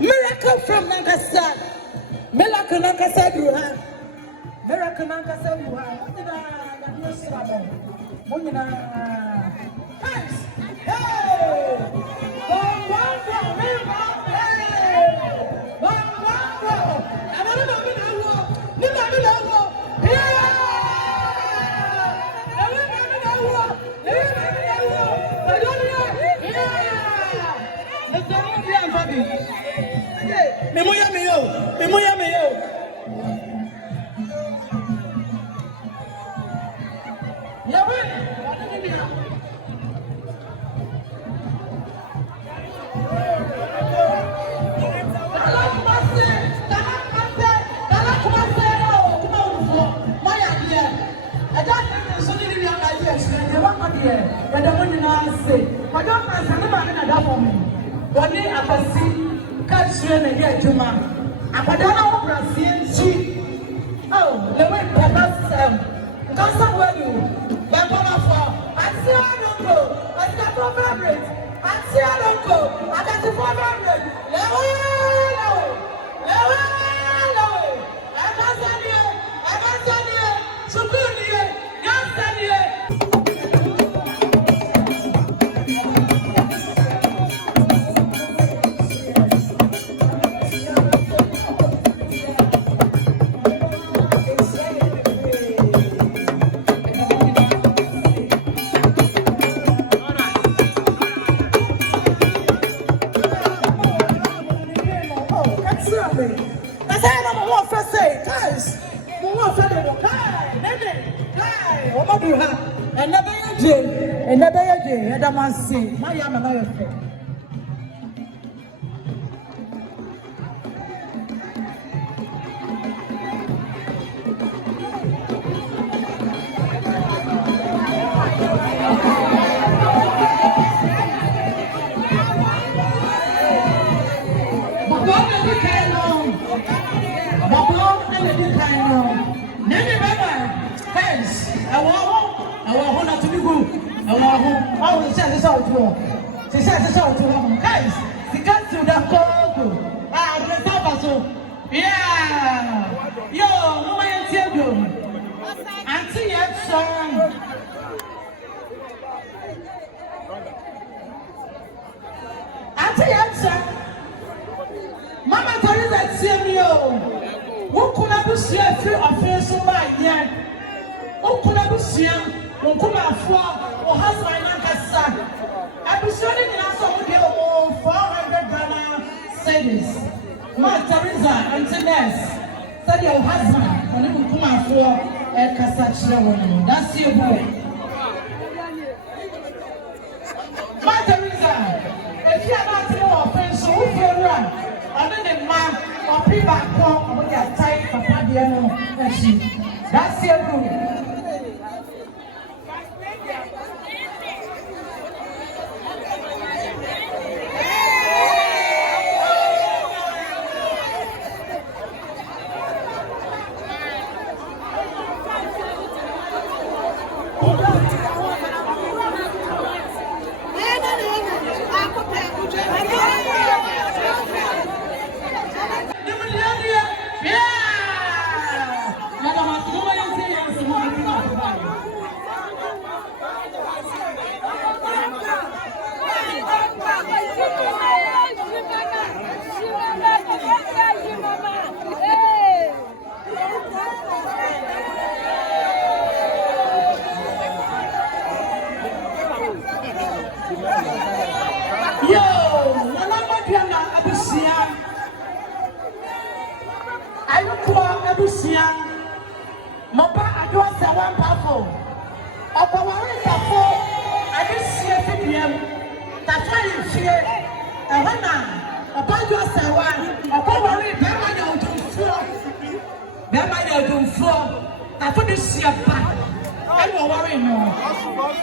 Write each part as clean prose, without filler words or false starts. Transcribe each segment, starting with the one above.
Miracle from Nankasa. Miracle Nankasa Duha. Miracle Nankasa Duha. What did I do? Strabo. Munina. Hey! Memoya meyo. Apadana wo Brazil oh le way papa cancer where you but for I don't go I start for favorite I don't go I got the favorite and never again, and I must say, my young man. Guys, the guys to the Congo. Ah, the Tabaso. Yeah. Yo, no man tell you. Auntie Edson. Auntie Edson. Mama Teresa Samuel. Who could have share free affairs over here? Who could have share? Who could have for or has my son? I was showing in us over 400 Ghana savings. Ma Teresa and Tenes said your husband when you come out for a Cassachia. That's your boy. Ma Teresa, if you are not your friends, so if you're right, and then the man or people come with their tight for Fabiano and she. That's your boy. Nana Madiana Abusia. I look for Abusia. Mopa Adosa one powerful. Opawari Tafo. I didn't see a PM. That's why you fear. And when I Adosa one, Opawari, Bama don't floor. I put this year back. I don't worry no.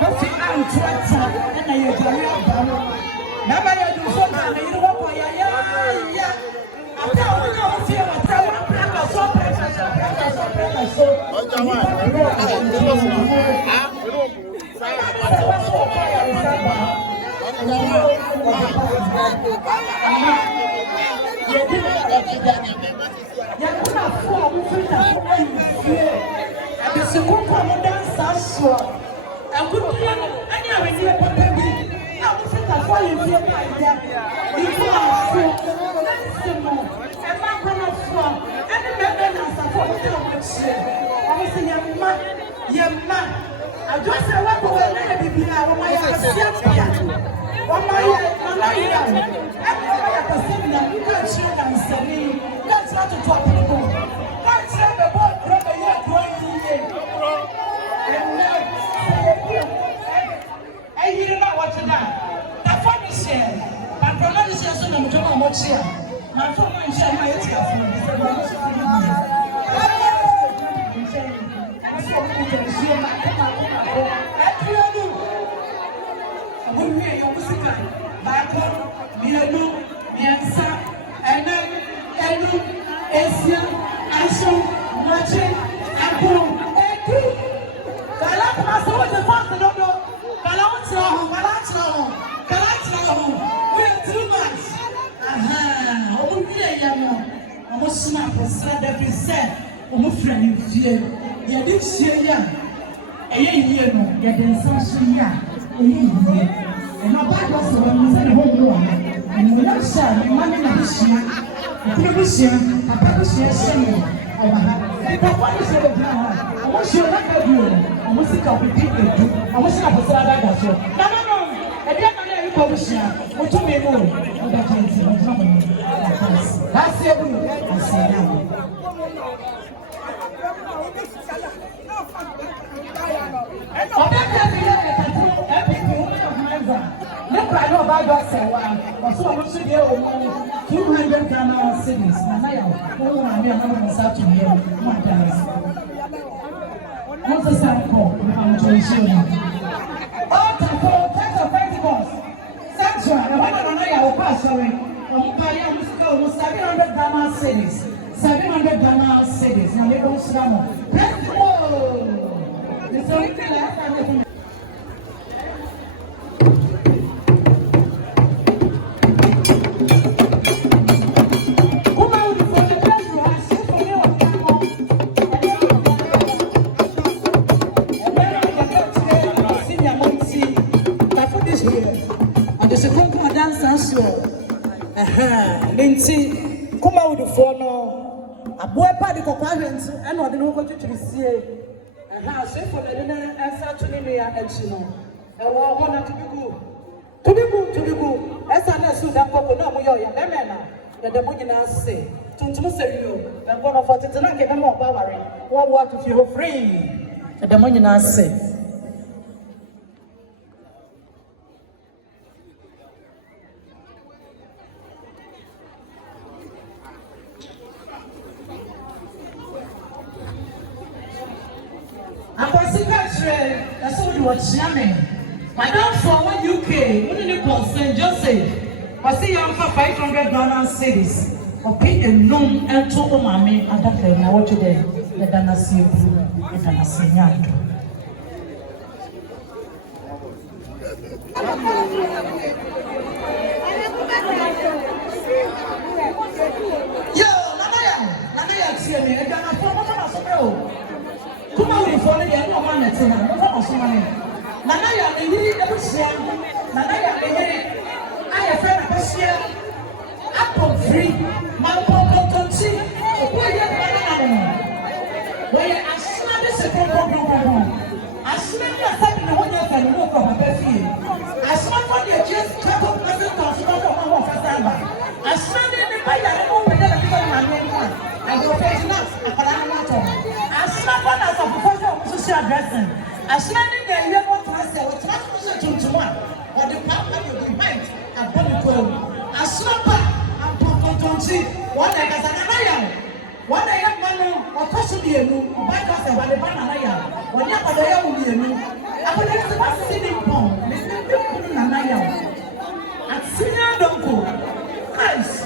But see, I'm trying and I agree about it. Now I do something. You know what? Yeah. I don't feel what I want. I just said, what will I be now? What I have said, what you can't share and say, that's not to talk people. That's not the boy, brother, you're going to and I hear about what you know. The funny share, but for another season, I'm talking about here. My phone is sharing my Madam from UK, what did you call St. Joseph? I see you for 500 Ghana cedis. Opi enum ento umami adaka na what today? The Dana see the Dana see nyando. Yo, Nana see me. The Dana for what na so. Kuma uri for the no man na tina. No for so man. Nana ya ehiri ebusia. Nana ya ehiri. I friend ebusia. Apple free. Mankontonchi. Oye banana. Oye asma de se problem. Asma ya sabi na wonya fa no ko papa fie. Asma for the just couple present of dressing. As soon as you hear what I say, what I say to one, or the papa you behind, and put the code. As soon as I'm talking, one like as an one I have one or possibly a new, by us about the banana, when you have a day will be a new. I put it to a sitting pond, the Nanaya. And senior don't go. Nice.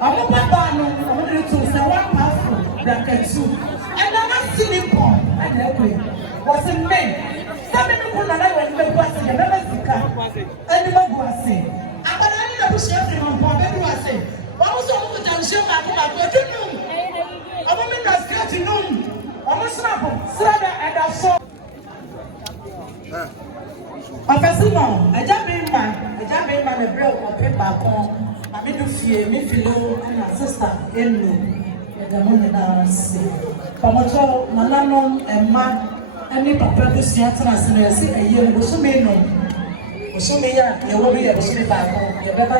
I'm a papa, I wanted to say one powerful bracket soup. And I'm not sitting pond, and every was in May. Some people and I went to the bus and never sick. And the was saying, I'm going to share them on every was saying. What was all the time? Show my room. A woman was getting room. Almost Sada and I saw. Officer, no, I just been by the bread or paper on. I mean, to fear me, Philo, and my sister, in the money dance. Pamoto, Malano, and Ma, and me, Papa, this year, and I see a year, was so many. Was so many, you will be able to see back home. You better